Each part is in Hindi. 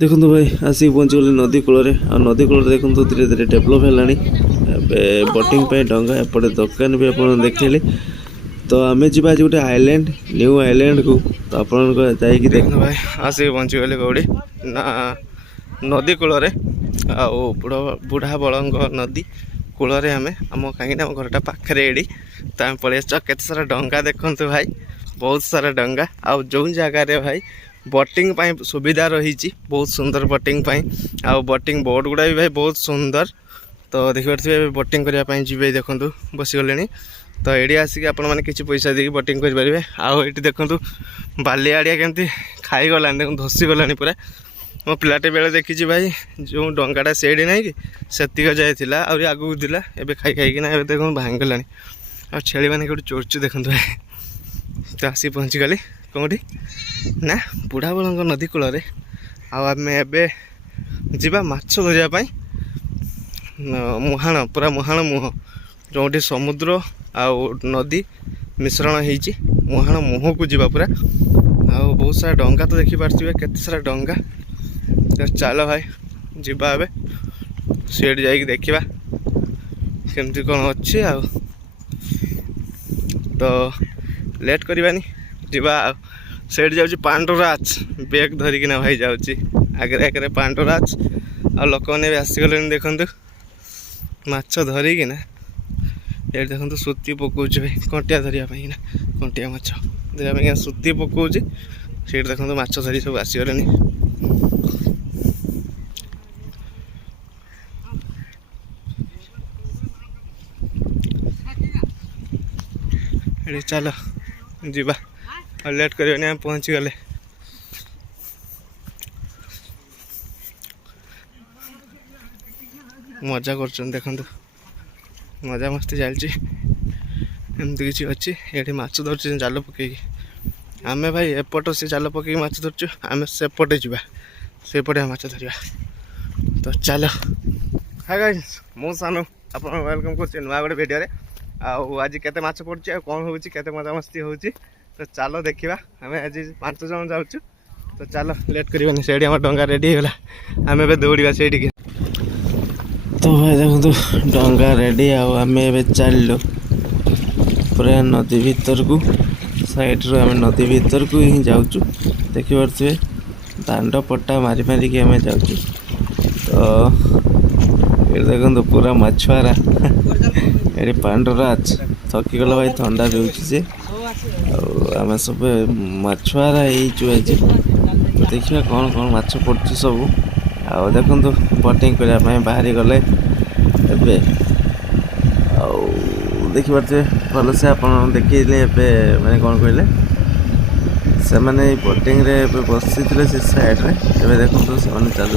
देखो भाई आसिक पहुँचगली नदी कूल नदी कूल देखो धीरे धीरे डेभलप है बोटिंग डंगा एपटे दुकान भी आप देखिए। तो आम जा गोटे आइलैंड न्यू आइलैंड को तो आप देख भाई आसिक पहुँचगली कौड़ी ना नदी कूल बुढ़ा बड़ंग नदी कूल आम कहीं घरटा पाखे एडी तो आम पलि केत सारा डंगा देखु भाई बहुत सारा डंगा आउ जो जगार भाई बोटिंग सुविधा रही बहुत सुंदर बोटिंग आउ बोटिंग बोट गुड़ा भी भाई बहुत सुंदर। तो देखिए बोटिंग करने जी देखो बसीगले तो ये आसिक आपने किसी पैसा देकी बोटिंग करेंगे। आउ ये देखो बाली आड़िया केमती खाईगला देख धसीगला पूरा मो पिलाटे बेले देखी भाई जो डंगाटा सेठी ना कि सेतिक जाइला आहरी आगू दिला एवं खाई खाई देख भांगला आ छेली मैंने कौट चोरचु देखो भाई। तो आसिक पहुँची गली कौटी ना बुढ़ा बड़ंग नदी कूल आम एबे माछ धरिया मुहाण पूरा मुहाण मुह जो समुद्र आउ नदी मिश्रण होती मुहाण मुह को जा पूरा आउ बहुत सारा डंगा तो देखिपे केते सारा डंगा। तो चलो भाई जीवा ए सीट जा देखा केमती कौन अच्छी आ तो लेट करवानी जीवा सेठ जाऊँ पांडुराज बैग धरिकिना भाई जाऊँगी आगे आगे पांडुराज आ लोक मैंने भी आसीगले देखु माछ धरिकिना ये देखो सूती पकाऊँ भाई कंटिया धरियाना कंटिया माछ धरिया सूती पकाऊँ सीट देखो माछ धरी सब आसीगले। चलो जीवा और लेट करवानी आम पहुँची गले। मजा कर देखु मजा मस्ती चलती एमती किसी अच्छी ये माछ धरच जाल पकई आमे भाई एपट से जाल पकई माछ धरचु आम सेपटे जा सेपटे माछ धरिया। तो चलो हाय गाइस मु सानू आप वेलकम कर नुआ गोटे भिडियो आज केते माछ पड़ुची आ कौन होची केते मजा मस्ती होची। तो चलो देखा आम आज 5 जन जाऊँ। तो चलो लेट करवानी से डंगा रेडी होगा आम ए दौड़ा से। तो भाई देखो तो डंगा रेडी आम ए चलु पूरा नदी भीतर को साइड रू आम नदी भीतर को ही जाऊँ देखिपे दांड पट्टा मारी मारिक आम जाऊँ। तो ये देखो पूरा मछुआरा ये पांडुराज थकीगला भाई थंडा रोचे से आम सब मछुआरा आज देखिए कौन कौन माछ पड़ुची सब आ देखो बोटिंग करने बाहरी गले एबे देखिपे भल से आप देखिले मैंने कौन कहले से मैंने बोटिंग रे बसी से साइड रे एबे देखो से चल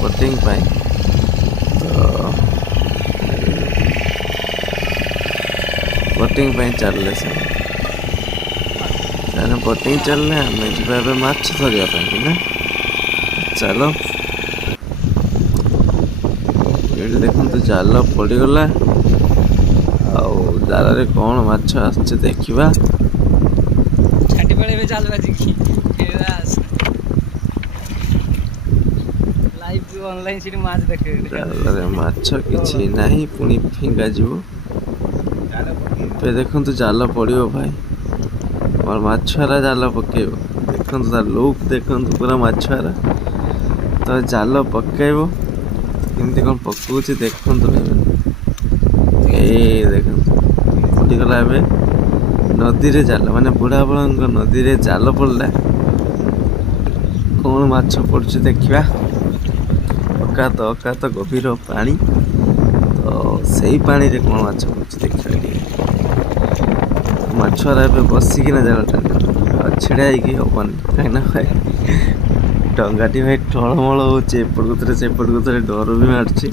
बोटिंग तो बोटिंग चलले से बोटिंग चलने आम जी माछ धरिया ना। चलो ये देखो जाल पड़गला आल कौन माछ आस देखा माछ किसी ना पुणी फिंगा जीव देखो जाल पड़ो भाई और मछुआरा जाल पकेब देखो तार लुक देखो पूरा मछुआरा तो जाल पकेब केमती कौन पकाऊँ देखो देख पड़गला नदी रे जाल माने बुढ़ा बड़ंग नदी रे जाल पड़ला कौन माछ पड़ुची देखा अकात गभीर पानी तो सही पानी रे कौन माछ पड़ुची देखा मछुआरा ए बसिकिना जाल टाणी छेड़ा हेबन कहीं भाई डंगाटी भाई टलमल होपट को थे डर भी मार्ची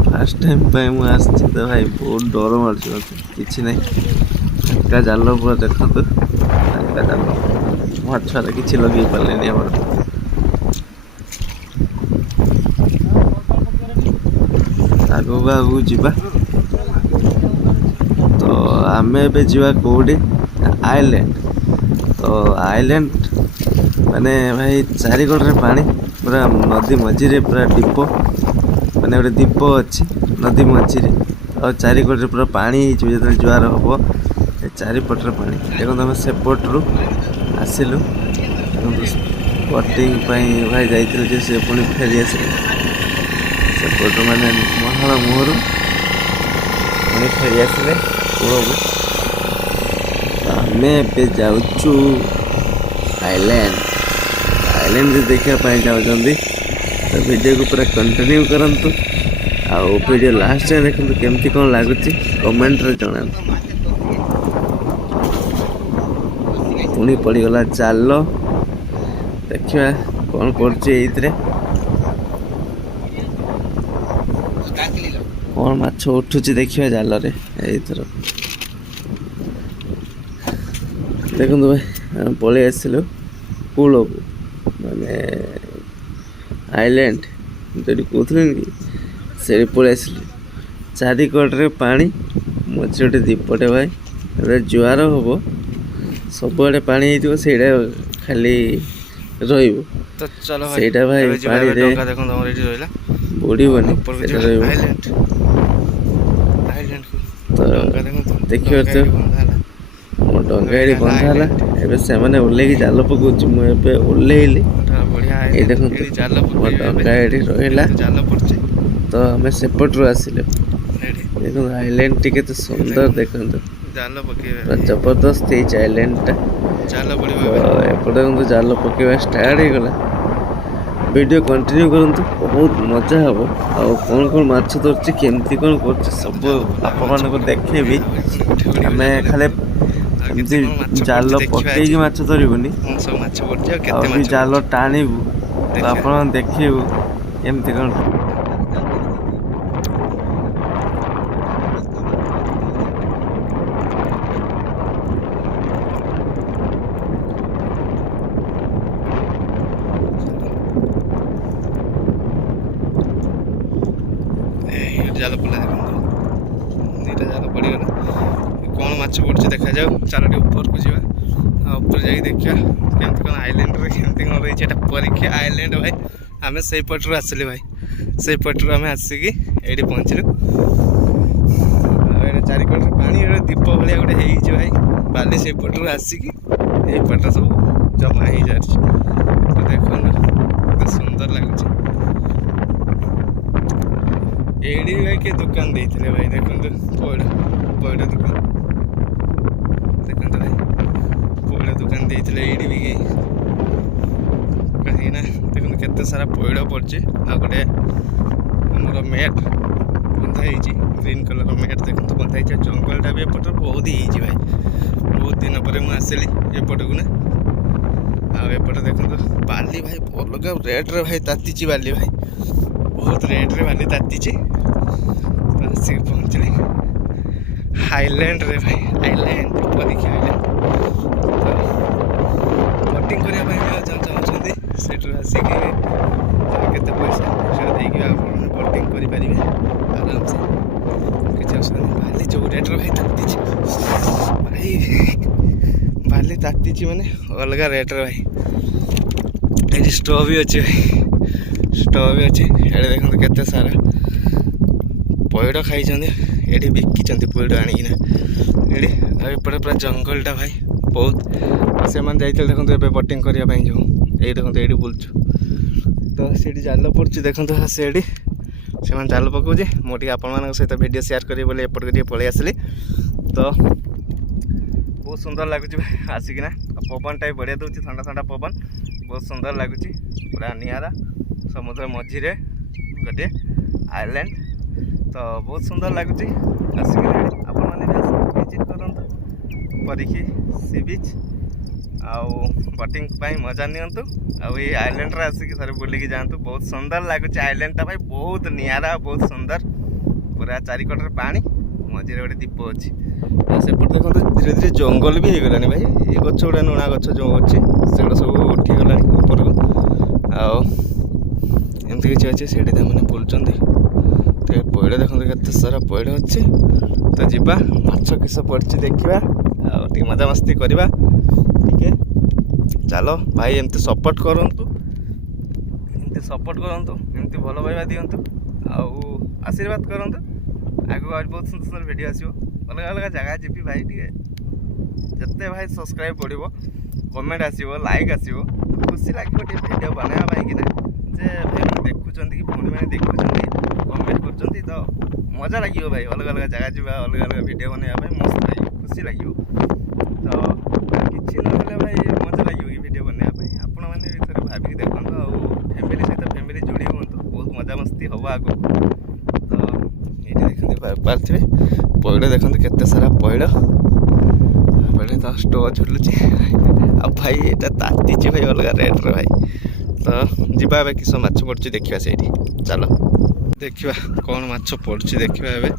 फास्ट टाइम मुझे तो भाई बहुत डर मार्च मत कि ना हल्का जाल पूरा देखो हल्का जाल मछुआरा कि लगे पारे आगू आगू जा। तो आम ए जा कौटी आइलैंड तो आइलैंड माने भाई चारिकड़े पानी पूरा नदी मझी पूरा दीप माने गोटे दीप अच्छी नदी मझी और चारिकटे पूरा पानी जो जुआर हम चारिपटर पानी देखो आम सेपटू आसिलु बोटिंग भाई जाइए से पुणी फेरी आस सेपट माने महाल मुहर पुणी फेरी आसिले कूल आम ए जाऊँ आइलैंड आइलैंड देखापी चाहते तो वीडियो को पूरा कंटिन्यू करंतु आ वीडियो लास्ट में देखो केमती कौन लगुच कमेंट रे जना पुणी पड़गला जाल देखा कौन कर कौन माछ उठुची देखिए जाल रे एथर देखो भाई पलि आसिलु कूल को माने आइलैंड जो कहते कि से पलि आसिलु चारिकटे पानी मझे गोटे दीपटे भाई जुआर हम सबुआड़े पानी से खाली रही तो चलो सेटा भाई पानी रे बुड़बनी तो देखिए तो मो डंगा बंधा है से ओल्ल जाल पकाऊँ मुझे ओल्लैली ये देखो मो डंगा रहा तो आम सेपटू आसिले देखो आइलैंड टी के सुंदर देखो जबरदस्त आइलैंड टा एपटे जाल पकेवा स्टार्ट हो गला वीडियो कंटिन्यू करंतु बहुत मजा हम आ कौन कौन माछ धरछि केमती कौन कर सब आप देखेबी आम खाली जाल पकईकि माछ धरबुनी जाल टाणीबू तो आप देखू केमती कौन जाल पड़ा दुईटा जाल पड़गला कौन माछ पड़े देखा जाऊ चल ऊपर को जावा ऊपर जा देखा केमती कौन आइलैंड केमती कौन रही है परीक्षा आइलैंड भाई आम से पटू आसिले भाई से पटू आम आसिकी ये पहुँचलु चारिकटे पानी दीप भाया गोटे भाई बाली से पटू आसिकी पट सब जमा हो जा तो देख सुंदर लगुच एडी भाई के दुकान देते भाई देखो पौड़ पौड़ दुकान देखो भाई पौड़ दुकान देते एडी भी कहीं ना देखो केते सारा पौड़ पड़े आ गोटे आमर मैट बंधा ग्रीन कलर मैट देखो बंधा जंगलटा भी एपट बहुत ही भाई बहुत दिन पर मुझे आसली एपट को ना आपटे देखो बाली भाई अलग रेट्रे भाई ताती बाली भाई बहुत रेट्रे बाली ताती आसिक पहुँचली आइलैंड रे भाई आइलैंड परीक्षा आइलैंड बोटिंग करने चाहते से आसिक केते पैसा बोटिंग करें आराम से किसी असुविधा बाली जो रेट्रे भाई ताती भाई बाली ताती माने अलग रेट्रे भाई ये स्टोव भी अच्छे भाई स्टोव भी अच्छे ये देखो केते सारा पौड़ खाई ये बिकी पौड़ आणिकिना ये पूरा जंगलटा भाई बहुत से जाते देखो ये बोटिंग करने जो ये देखो ये बुलचु तो सी जाल पड़ी देखो से जाल पकाऊे मुझे आपण सहित वीडियो शेयर करी बोले एपट को पलि आसली तो बहुत सुंदर लगुच आसिकिना पवन टाइप बढ़िया दूसरी ठंडा ठंडा पवन बहुत सुंदर लगुच पूरा निआरा समुद्र मझीरे गोटे आइलैंड तो बहुत सुंदर लगुच आसिक विजिट करूँ परीक्षी सी बीच आउ बोटिंग मजा नियंतु आउ ये आइलैंड रे आसिक सारे बुलिकी जातु बहुत सुंदर लगुच आइलैंड भाई बहुत निआरा बहुत सुंदर पूरा चारिकटे पानी मझे गोटे दीप अच्छी सेपट देखो धीरे धीरे जंगल भी हो गलानी भाई ये गच गुड़ा नुणा गच जो अच्छे से सब उठीगला ऊपर को आमती किसी अच्छे से मैंने बुलूँ तो पौड़ देखो केते सारा पौड़ अच्छे तो जीवा माछ किस पड़ी देखा आगे मजा मस्ती करवा ठीक चलो भाई एमती सपोर्ट करूँ ଟିକେ ସପୋର୍ଟ କରନ୍ତୁ, ଏମିତି ଭଲ ପାଇବା ଦିଅନ୍ତୁ ଆଉ ଆଶୀର୍ବାଦ କରନ୍ତୁ। ଆଗକୁ ଆହୁରି ବହୁତ ସୁନ୍ଦର ସୁନ୍ଦର ଭିଡ଼ିଓ ଆସିବ। ଅଲଗା ଅଲଗା ଜାଗା ଯିବି ଭାଇ, ଟିକେ ଯେତେ ଭାଇ ସବସ୍କ୍ରାଇବ୍ ପଡ଼ିବ, କମେଣ୍ଟ ଆସିବ, ଲାଇକ୍ ଆସିବ, ଖୁସି ଲାଗିବ ଟିକେ ଭିଡ଼ିଓ ବନେଇବା ପାଇଁକିନା। ଯେ ଭାଇମାନେ ଦେଖୁଛନ୍ତି କି ଭଉଣୀମାନେ ଦେଖୁଛନ୍ତି, କମେଣ୍ଟ କରୁଛନ୍ତି, ତ ମଜା ଲାଗିବ ଭାଇ। ଅଲଗା ଅଲଗା ଜାଗା ଯିବା, ଅଲଗା ଅଲଗା ଭିଡ଼ିଓ ବନେଇବା ପାଇଁ ମସ୍ତ ଲାଗିବ, ଖୁସି ଲାଗିବ। ତ କିଛି ନହେଲେ ଭାଇ ମଜା ଲାଗିବ କି ଭିଡ଼ିଓ ବନେଇବା ପାଇଁ। ଆପଣମାନେ ବି ଥରେ ଭାବିକି ଦେଖନ୍ତୁ ଆଉ ଫ୍ୟାମିଲି ସହିତ ଫ୍ୟାମିଲି ଯୋଡ଼ି ହୁଅନ୍ତୁ, ବହୁତ ମଜାମସ୍ତି ହେବ ଆଗକୁ। ତ ଏଇଠି ଦେଖନ୍ତୁ ପାରୁଥିବେ ପଇଡ଼, ଦେଖନ୍ତୁ କେତେ ସାରା ପଇଡ଼। ଏପଟେ ତ ଷ୍ଟୋ ଝୁଲୁଛି ଆଉ ଭାଇ ଏଇଟା ତାତିଛି ଭାଇ ଅଲଗା ରେଟ୍ର ଭାଇ। ତ ଯିବା ଏବେ କିସ ମାଛ ପଡ଼ୁଛି ଦେଖିବା ସେଇଠି, ଚାଲ ଦେଖିବା କ'ଣ ମାଛ ପଡ଼ୁଛି ଦେଖିବା ଏବେ।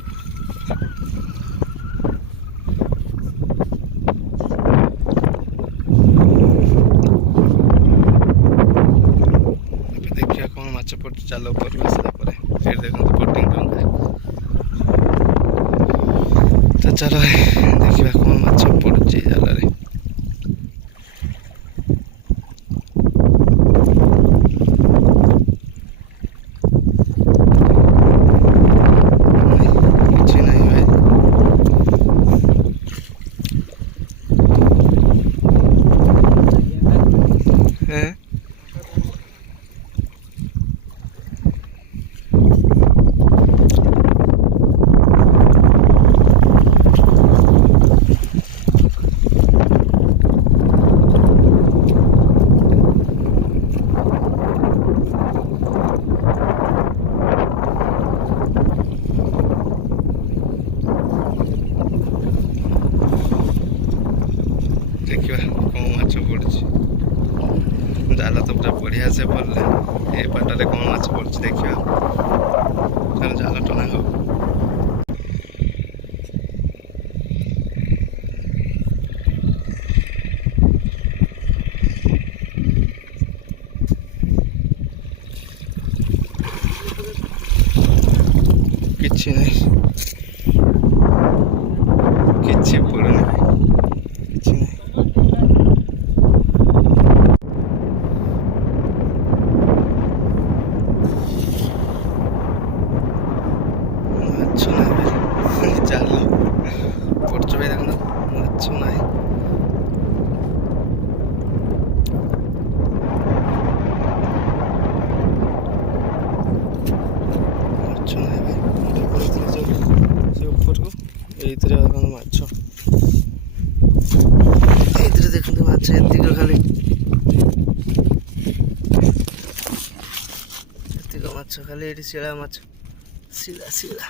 ଦେଖିବା କ'ଣ ମାଛ ପଡ଼ୁଛି, ଚାଲ ଉପରକୁ ଆସିଲା ପରେ। ସେଇଠି ଦେଖନ୍ତୁ ବୋଟିଂ ଡଙ୍ଗା। ତ ଚାଲ ଦେଖିବା କ'ଣ ମାଛ ପଡ଼ୁଛି ଜାଲରେ। କିଛି ନାହିଁ ଭାଇ, ଦେଖିବା କ'ଣ ମାଛ ପଡ଼ୁଛି। ଜାଲ ତ ପୁରା ବଢ଼ିଆ ସେ ପଡ଼ିଲେ, ଏ ପାଟରେ କ'ଣ ମାଛ ପଡ଼ୁଛି ଦେଖିବା। ଚାଲ ଜାଲ ଟଣା ହବ। କିଛି ନାହିଁ, କିଛି ପଡ଼ୁନି ଭାଇ, କିଛି ନାହିଁ। ମାଛ ନାହିଁ ଭାଇ, ଜାଲ ପଡ଼ୁଛୁ ଭାଇ, ଦେଖନ୍ତୁ ମାଛ ନାହିଁ। ମାଛ ନାହିଁ ଭାଇ, ସେ ଉପରକୁ ଏଇଥିରେ ଦେଖନ୍ତୁ ମାଛ, ଏଇଥିରେ ଦେଖନ୍ତୁ ମାଛ ଏତିକ ଖାଲି, ଏତିକ ମାଛ ଖାଲି। ଏଇଠି ଶିଳା ମାଛ, ଶିଳା ଶିଳା।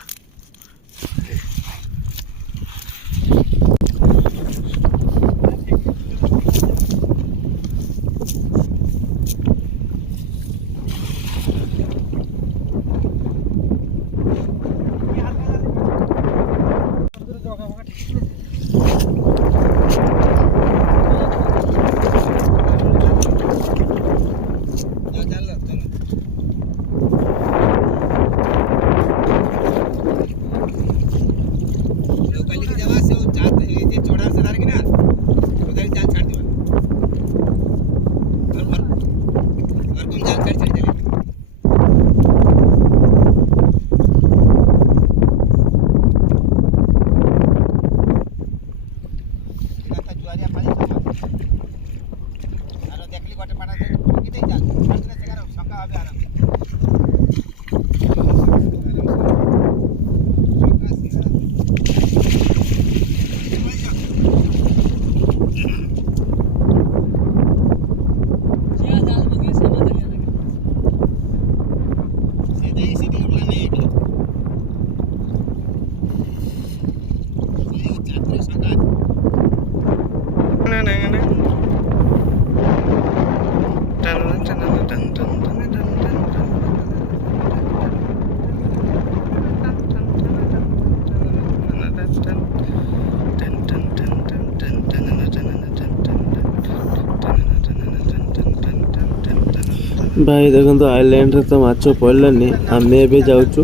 भाई देखो आइलैंड रे तो माछ पड़लानी आमे एबे जाउछु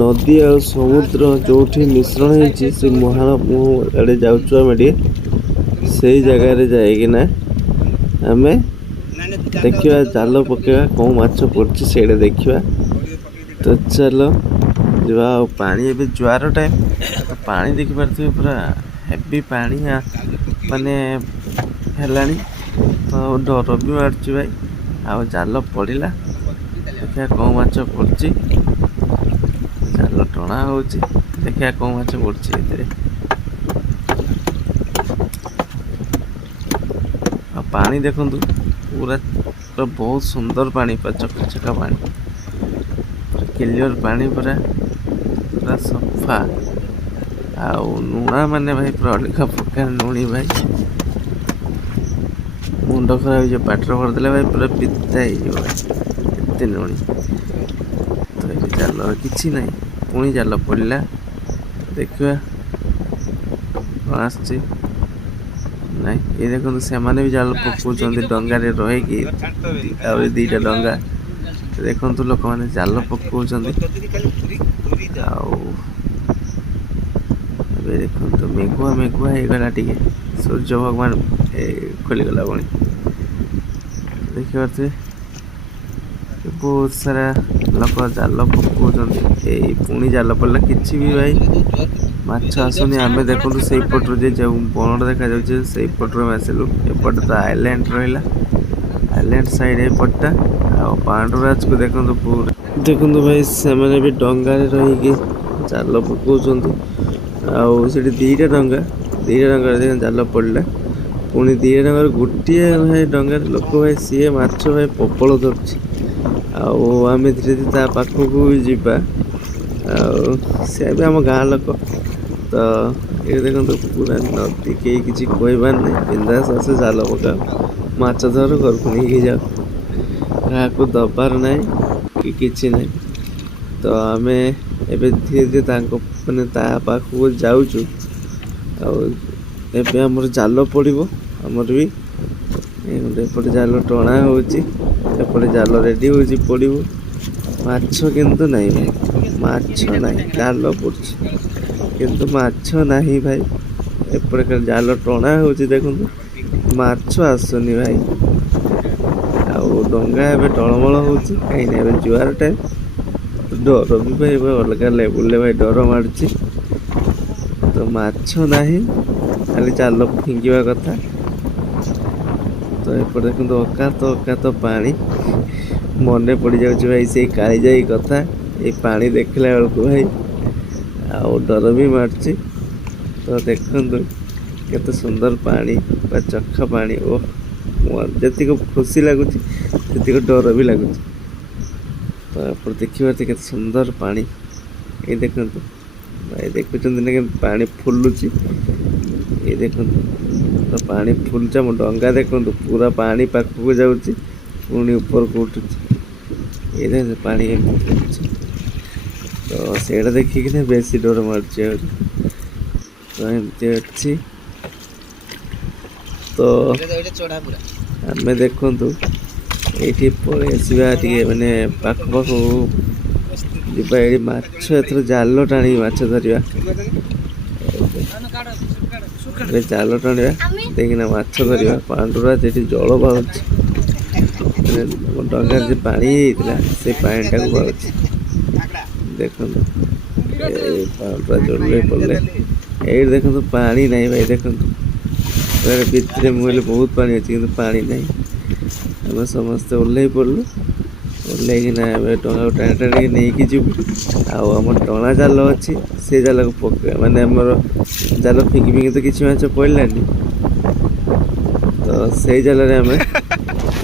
नदी और समुद्र जोठी मिश्रण होइछि से मुहान मुहु जाउछु आमे डी सेही जगह रे जाइकिना आमे ଦେଖିବା ଜାଲ ପକେଇବା କେଉଁ ମାଛ ପଡ଼ୁଛି ସେଇଟା ଦେଖିବା। ତ ଚାଲ ଯିବା। ଆଉ ପାଣି ଏବେ ଜୁଆର ଟାଇମ୍, ତ ପାଣି ଦେଖିପାରୁଥିବେ ପୁରା ହେଭି ପାଣି ମାନେ ହେଲାଣି। ତ ଡର ବି ମାଡ଼ୁଛି ଭାଇ। ଆଉ ଜାଲ ପଡ଼ିଲା, ଦେଖିବା କେଉଁ ମାଛ ପଡ଼ୁଛି। ଜାଲ ଟଣା ହେଉଛି, ଦେଖିବା କେଉଁ ମାଛ ପଡ଼ୁଛି ଏଥିରେ। ଆଉ ପାଣି ଦେଖନ୍ତୁ ପୁରା ବହୁତ ସୁନ୍ଦର ପାଣି, ପୁରା ଚକାଚକା ପାଣି, ପୁରା କ୍ଲିୟର ପାଣି, ପୁରା ସଫା। ଆଉ ଲୁଣା ମାନେ ଭାଇ ପୁରା ଅଲଗା ପ୍ରକାର ଲୁଣି ଭାଇ, ମୁଣ୍ଡ ଖରାପ ହେଇଯିବ। ପାଟିରେ ଭରିଦେଲେ ଭାଇ ପୁରା ପିତା ହେଇଯିବ ଭାଇ, ଏତେ ଲୁଣି। ତ ଏବେ ଜାଲର କିଛି ନାହିଁ, ପୁଣି ଜାଲ ପଡ଼ିଲା। ଦେଖିବା କ'ଣ ଆସୁଛି। ନାଇଁ, ଏ ଦେଖନ୍ତୁ ସେମାନେ ବି ଜାଲ ପକାଉଛନ୍ତି ଡଙ୍ଗାରେ ରହିକି। ଆହୁରି 2ଟା ଡଙ୍ଗା ଦେଖନ୍ତୁ, ଲୋକମାନେ ଜାଲ ପକାଉଛନ୍ତି। ଆଉ ଏବେ ଦେଖନ୍ତୁ ମେଘୁଆ ମେଘୁଆ ହେଇଗଲା, ଟିକେ ସୂର୍ଯ୍ୟ ଭଗବାନ ଖୋଲିଗଲା ପୁଣି। ଦେଖିପାରୁଥିବେ ବହୁତ ସାରା ଲୋକ ଜାଲ ପକାଉଛନ୍ତି। ଏଇ ପୁଣି ଜାଲ ପଡ଼ିଲା, କିଛି ବି ଭାଇ ମାଛ ଆସୁନି। ଆମେ ଦେଖନ୍ତୁ ସେଇପଟରୁ ଯେଉଁ ବଣଟା ଦେଖାଯାଉଛି ସେଇପଟରୁ ଆମେ ଆସିଲୁ। ଏପଟେ ତ ଆଇଲ୍ୟାଣ୍ଡ ରହିଲା, ଆଇଲ୍ୟାଣ୍ଡ ସାଇଡ୍ ଏପଟଟା। ଆଉ ପାଣ୍ଡୁରାଜକୁ ଦେଖନ୍ତୁ ଭାଇ, ସେମାନେ ବି ଡଙ୍ଗାରେ ରହିକି ଜାଲ ପକାଉଛନ୍ତି। ଆଉ ସେଠି 2ଟା ଡଙ୍ଗାରେ ଦେଖନ୍ତୁ ଜାଲ ପଡ଼ିଲା। ପୁଣି 2ଟା ଡଙ୍ଗାରେ ଗୋଟିଏ ଭାଇ ଡଙ୍ଗାରେ ଲୋକ ଭାଇ, ସିଏ ମାଛ ଭାଇ ପ୍ରବଳ ଧରୁଛି। ଆଉ ଆମେ ଧୀରେ ଧୀରେ ତା ପାଖକୁ ବି ଯିବା। ଆଉ ସେ ବି ଆମ ଗାଁ ଲୋକ। ତ ଏଠି ଦେଖନ୍ତୁ ପୁରା ନଦୀ, କେହି କିଛି କହିବାର ନାହିଁ, ବିନ୍ଦାସ ଆସ ଜାଲ ପକାଅ, ମାଛ ଧର, ଘରକୁ ନେଇକି ଯାଅ, କାହାକୁ ଦବାର ନାହିଁ କି କିଛି ନାହିଁ। ତ ଆମେ ଏବେ ଧୀରେ ଧୀରେ ତା ପାଖକୁ ଯାଉଛୁ। ଆଉ ଏବେ ଆମର ଜାଲ ପଡ଼ିବ, ଆମର ବି ଏପଟେ ଜାଲ ଟଣା ହେଉଛି, ଏପଟେ ଜାଲ ରେଡ଼ି ହେଉଛି, ପଡ଼ିବ। ମାଛ କିନ୍ତୁ ନାହିଁ ଭାଇ, ମାଛ ନାହିଁ। ଜାଲ ପଡ଼ୁଛି କିନ୍ତୁ ମାଛ ନାହିଁ ଭାଇ। ଏପଟେ ଖାଲି ଜାଲ ଟଣା ହେଉଛି, ଦେଖନ୍ତୁ ମାଛ ଆସୁନି ଭାଇ। ଆଉ ଡଙ୍ଗା ଏବେ ଟଳମଳ ହେଉଛି, କାହିଁକିନା ଏବେ ଜୁଆର ଟାଇମ୍। ଡର ବି ଭାଇ ଏବେ ଅଲଗା ଲେବୁଲରେ ଭାଇ ଡର ମାଡ଼ୁଛି। ତ ମାଛ ନାହିଁ, ଖାଲି ଜାଲ ଫିଙ୍ଗିବା କଥା। ତ ଏପଟେ ଦେଖନ୍ତୁ ଅକାତ ପାଣି। ମନେ ପଡ଼ିଯାଉଛି ଭାଇ ସେଇ କାଳିଜାଇ କଥା, ଏଇ ପାଣି ଦେଖିଲା ବେଳକୁ ଭାଇ। ଆଉ ଡର ବି ମାଡ଼ୁଛି। ତ ଦେଖନ୍ତୁ କେତେ ସୁନ୍ଦର ପାଣି, ବା ଚଖା ପାଣି। ଓ ଯେତିକି ଖୁସି ଲାଗୁଛି ସେତିକି ଡର ବି ଲାଗୁଛି। ତ ଆପଣ ଦେଖିପାରୁଥିବେ କେତେ ସୁନ୍ଦର ପାଣି। ଏଇ ଦେଖନ୍ତୁ ଭାଇ, ଦେଖୁଛନ୍ତି ନା କେମିତି ପାଣି ଫୁଲୁଛି। ଏଇ ଦେଖନ୍ତୁ ତ ପାଣି ଫୁଲୁଛି। ଆମ ଡଙ୍ଗା ଦେଖନ୍ତୁ ପୁରା ପାଣି ପାଖକୁ ଯାଉଛି, ପୁଣି ଉପରକୁ ଉଠୁଛି। ଏଇ ଦେଖନ୍ତୁ ପାଣି କେମିତି ଫୁଲୁଛି। ତ ସେଇଟା ଦେଖିକିନା ବେଶୀ ଡର ମାରୁଛି ଆହୁରି। ତ ଏମିତି ଅଛି। ତ ଆମେ ଦେଖନ୍ତୁ ଏଇଠି ପଳେଇ ଆସିବା ଟିକେ, ମାନେ ପାଖକୁ ଯିବା। ଏଇଠି ମାଛ, ଏଥର ଜାଲ ଟାଣିକି ମାଛ ଧରିବା। ଏବେ ଜାଲ ଟାଣିବା, ଦେଇକିନା ମାଛ ଧରିବା। ପାଣ୍ଡୁରାଜ ଏଠି ଜଳ ବାହାରୁଛି, ଡଙ୍ଗାରେ ଯେ ପାଣି ହେଇଥିଲା ସେ ପାଣିଟାକୁ ବାହାରୁଛି। ଦେଖନ୍ତୁ ଏଇ ପାଣ୍ଡୁରାଜ ଓହ୍ଲେଇ ପଡ଼ିଲେ। ଏଇଠି ଦେଖନ୍ତୁ ପାଣି ନାହିଁ ଭାଇ, ଦେଖନ୍ତୁ ଭିତରେ ମୁହଁରେ ବହୁତ ପାଣି ଅଛି, କିନ୍ତୁ ପାଣି ନାହିଁ। ଆମେ ସମସ୍ତେ ଓହ୍ଲେଇ ପଡ଼ିଲୁ। ଓହ୍ଲେଇକିନା ଏବେ ଡଙ୍ଗାକୁ ଟାଣି ଟାଣିକି ନେଇକି ଯିବୁ। ଆଉ ଆମର ଟଣା ଜାଲ ଅଛି, ସେ ଜାଲକୁ ପକେଇବା, ମାନେ ଆମର ଜାଲ ଫିଙ୍ଗି ତ କିଛି ମାଛ ପଡ଼ିଲାନି। ତ ସେଇ ଜାଲରେ ଆମେ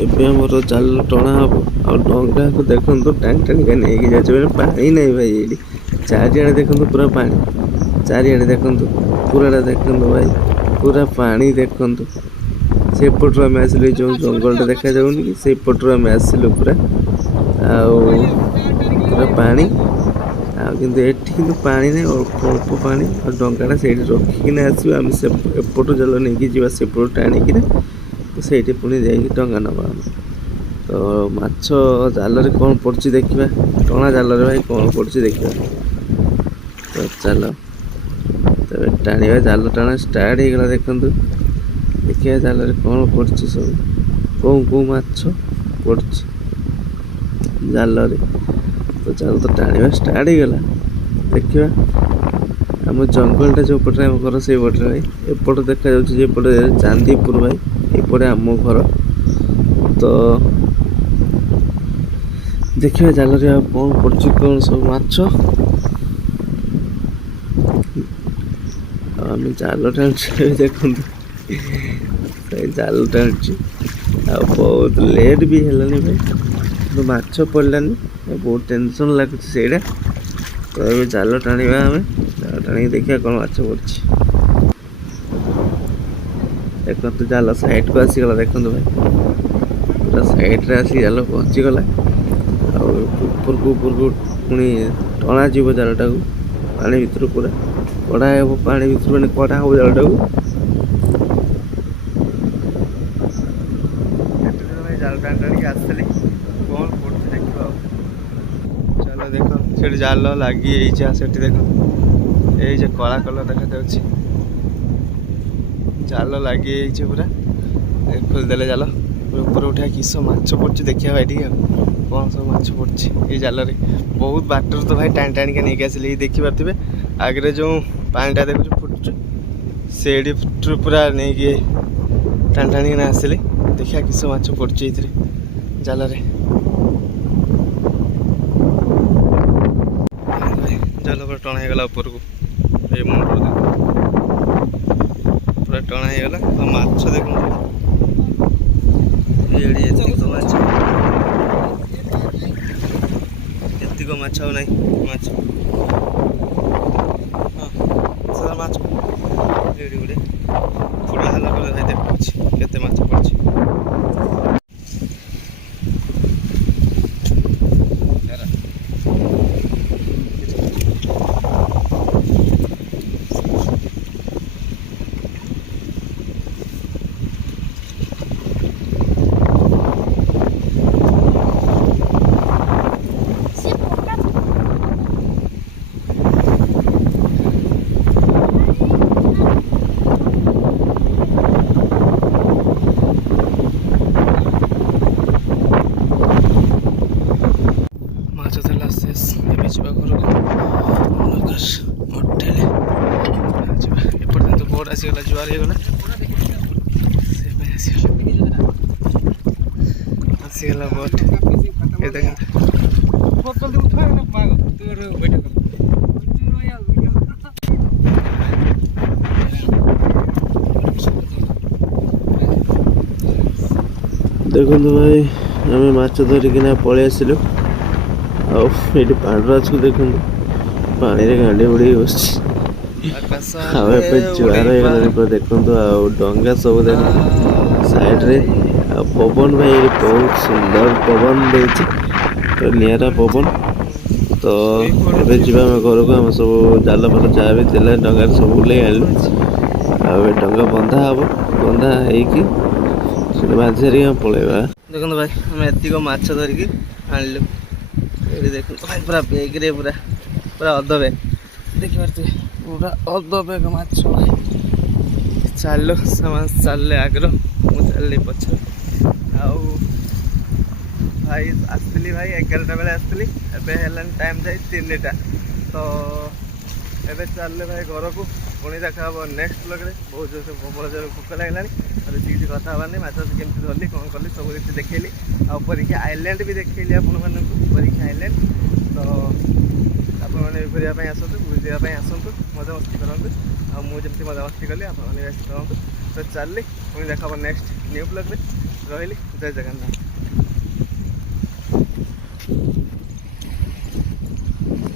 ଏବେ ଆମର ଜାଲ ଟଣା ହେବ। ଆଉ ଡଙ୍ଗାକୁ ଦେଖନ୍ତୁ ଟାଣି ଟାଣିକା ନେଇକି ଯାଉଛି, ମାନେ ପାଣି ନାହିଁ ଭାଇ ଏଇଠି। ଚାରିଆଡ଼େ ଦେଖନ୍ତୁ ପୁରା ପାଣି, ଚାରିଆଡ଼େ ଦେଖନ୍ତୁ ପୁରାଟା ଦେଖନ୍ତୁ ଭାଇ, ପୁରା ପାଣି ଦେଖନ୍ତୁ। ସେପଟରୁ ଆମେ ଆସିଲୁ, ଏଇ ଯେଉଁ ଜଙ୍ଗଲଟା ଦେଖାଯାଉନି କି, ସେଇପଟରୁ ଆମେ ଆସିଲୁ ପୁରା। ଆଉ ପୁରା ପାଣି। ଆଉ କିନ୍ତୁ ଏଠି କିନ୍ତୁ ପାଣି ନାହିଁ, ଅଳ୍ପ ପାଣି। ଆଉ ଡଙ୍ଗାଟା ସେଇଠି ରଖିକିନା ଆସିବା ଆମେ। ଏପଟୁ ଜାଲ ନେଇକି ଯିବା, ସେପଟୁ ଟାଣିକିନା, ତ ସେଇଠି ପୁଣି ଯାଇକି ଡଙ୍ଗା ନେବା ଆମେ। ତ ମାଛ ଜାଲରେ କ'ଣ ପଡ଼ୁଛି ଦେଖିବା, ଟଣା ଜାଲରେ ଭାଇ କ'ଣ ପଡ଼ୁଛି ଦେଖିବା। ତ ଚାଲ ତେବେ ଟାଣିବା। ଜାଲ ଟାଣା ଷ୍ଟାର୍ଟ ହେଇଗଲା, ଦେଖନ୍ତୁ। ଦେଖିବା ଜାଲରେ କ'ଣ ପଡ଼ୁଛି ସବୁ। କେଉଁ କେଉଁ ମାଛ ପଡ଼ୁଛି ଜାଲରେ। ତ ଚାଲ ତ ଟାଣିବା ଷ୍ଟାର୍ଟ ହେଇଗଲା। ଦେଖିବା ଆମ ଜଙ୍ଗଲଟା ଯେଉଁ ପଟରେ ଆମ ଘର ସେଇ ପଟରେ ଭାଇ। ଏପଟେ ଦେଖାଯାଉଛି ଯେ ଏପଟେ ଚାନ୍ଦିପୁର ଭାଇ, ଏପଟେ ଆମ ଘର। ତ ଦେଖିବା ଜାଲରେ ଆଉ କ'ଣ ପଡ଼ୁଛି, କ'ଣ ସବୁ ମାଛ। ଆଉ ଆମେ ଜାଲ ଟାଣୁଛୁ ଦେଖନ୍ତୁ, ସେଇ ଜାଲ ଟାଣୁଛୁ। ଆଉ ବହୁତ ଲେଟ୍ ବି ହେଲାନି ଭାଇ, କିନ୍ତୁ ମାଛ ପଡ଼ିଲାନି, ବହୁତ ଟେନସନ୍ ଲାଗୁଛି ସେଇଟା। ତ ଏବେ ଜାଲ ଟାଣିବା, ଆମେ ଜାଲ ଟାଣିକି ଦେଖିବା କ'ଣ ମାଛ ପଡ଼ୁଛି। ଦେଖନ୍ତୁ ଜାଲ ସାଇଡ଼କୁ ଆସିଗଲା, ଦେଖନ୍ତୁ ଭାଇ ପୁରା ସାଇଡ଼ରେ ଆସିକି ଜାଲ ପହଞ୍ଚିଗଲା। ଆଉ ଉପରକୁ ପୁଣି ଟଣାଯିବ ଜାଲଟାକୁ ପାଣି ଭିତରୁ, ପୁରା କଢ଼ା ହେବ ପାଣି ଭିତରୁ, ମାନେ କଢ଼ା ହେବ ଜାଲଟାକୁ। ଏତେ ଦିନ ଭାଇ ଜାଲ ଟାଣିକି ଆସିଥିଲି, କ'ଣ ପଡ଼ୁଛି ଦେଖିବା ଆଉ। ଚାଲ ଦେଖ, ସେଠି ଜାଲ ଲାଗିଯାଇଛି। ସେଠି ଦେଖ, ଏଇ ଯେ କଳା କଲର ଦେଖାଯାଉଛି, ଜାଲ ଲାଗିଯାଇଛି ପୁରା। ଖୋଲିଦେଲେ ଜାଲ, ଉପରେ ଉଠା କିସ ମାଛ ପଡ଼ୁଛି ଦେଖିବା ଭାଇ ଟିକେ। ଆଉ କ'ଣ ସବୁ ମାଛ ପଡ଼ୁଛି ଏଇ ଜାଲରେ। ବହୁତ ବାଟରୁ ତ ଭାଇ ଟାଣିକା ନେଇକି ଆସିଲି। ଏଇ ଦେଖିପାରୁଥିବେ ଆଗରେ ଯେଉଁ ପାଣିଟା ଦେଖୁଛୁ ଫୁଟୁଛୁ, ସେଇଠି ପୁରା ନେଇକି ଟାଣିକିନା ଆସିଲି। ଦେଖିବା କିସ ମାଛ ପଡ଼ୁଛି ଏଇଥିରେ ଜାଲରେ। ଜାଲ ପୁରା ଟଣା ହେଇଗଲା ଉପରକୁ, ଏଇ ମୁଣ୍ଡରୁ ଦେଖ ପୁରା ଟଣା ହେଇଗଲା। ଆଉ ମାଛ ଦେଖନ୍ତୁ, ଏତିକ ମାଛ, ଏତିକ ମାଛ ଆଉ ନାହିଁ। ମାଛ ହଁ ମାଛ ଏଇଠି ଗୋଟେ ଖୋଲା ହେଲା ପରେ ଭାଇ ଦେଖୁଛି କେତେ ମାଛ ପଡ଼ୁଛି। ଆସିଗଲା, ଜୁଆର ହେଇଗଲା, ଆସିଗଲା ବୋଟ୍। ଏ ଦେଖନ୍ତୁ ଦେଖନ୍ତୁ ଭାଇ, ଆମେ ମାଛ ଧରିକିନା ପଳେଇ ଆସିଲୁ। ଆଉ ଏଇଠି ପାଣ୍ଡରାଜକୁ ଦେଖନ୍ତୁ, ପାଣିରେ ଗାଣ୍ଡି ବୁଡ଼ିକି ବସିଛି। ଆଉ ଏବେ ଜୁଆର ହେଇଗଲାଣି ପୁରା ଦେଖନ୍ତୁ। ଆଉ ଡଙ୍ଗା ସବୁ ଦେଖନ୍ତୁ ସାଇଡ଼ରେ। ଆଉ ପବନ ଭାଇ ବହୁତ ସୁନ୍ଦର ପବନ ଦେଉଛି, ନିଆରା ପବନ। ତ ଏବେ ଯିବା ଆମେ ଘରକୁ। ଆମେ ସବୁ ଜାଲ ଫାଲ ଯାହା ବି ଥିଲା ଡଙ୍ଗାରେ ସବୁ ଓହ୍ଲେଇ ଆଣିଲୁ। ଆଉ ଏ ଡଙ୍ଗା ବନ୍ଧା ହେବ, ବନ୍ଧା ହେଇକି ସେଠି ବାଜି ସାରିକି ଆମେ ପଳେଇବା। ଦେଖନ୍ତୁ ଭାଇ, ଆମେ ଏତିକ ମାଛ ଧରିକି ଆଣିଲୁ। ଏଠି ଦେଖନ୍ତୁ ଭାଇ, ପୁରା ବେଗରେ ପୁରା ଅଧ ବେଗ, ଦେଖିପାରୁଥିବେ ପୁରା ଅଧ ବେଗ ମାଛ। ଚାଲିଲୁ, ସେମାନେ ଚାଲିଲେ ଆଗରୁ, ମୁଁ ଚାଲିଲି ପଛରେ। ଆଉ ଭାଇ ଆସିଥିଲି ଭାଇ 11ଟା ବେଳେ ଆସିଥିଲି, ଏବେ ହେଲାଣି ଟାଇମ୍ ଯାଇ 3ଟା। ତ ଏବେ ଚାଲିଲେ ଭାଇ ଘରକୁ। ପୁଣି ଦେଖା ହେବ ନେକ୍ସଟ ବ୍ଲଗ୍ରେ। ବହୁତ ଜୋରସେ ପ୍ରବଳ ଜୋରରେ ଭୋକ ଲାଗିଲାଣି। ଆଉ ବେଶୀ କିଛି କଥା ହେବାନି। ମାଛ କେମିତି ଧରିଲି, କ'ଣ କଲି, ସବୁ କିଛି ଦେଖେଇଲି। ଆଉ ପରୀକ୍ଷା ଆଇଲ୍ୟାଣ୍ଡ ବି ଦେଖେଇଲି ଆପଣମାନଙ୍କୁ, ପରୀକ୍ଷା ଆଇଲ୍ୟାଣ୍ଡ। ତ ଆପଣମାନେ ଘୁରିବା ପାଇଁ ଆସନ୍ତୁ, ବୁଲିବା ପାଇଁ ଆସନ୍ତୁ, ମଜାମସ୍ତି କରନ୍ତୁ। ଆଉ ମୁଁ ଯେମିତି ମଜାମସ୍ତି କଲି ଆପଣମାନେ ବି ଆସି କରନ୍ତୁ। ତ ଚାଲିଲି, ପୁଣି ଦେଖା ହେବ ନେକ୍ସଟ ନ୍ୟୁ ବ୍ଲଗ୍ରେ। ରହିଲି, ଜୟ ଜଗନ୍ନାଥ।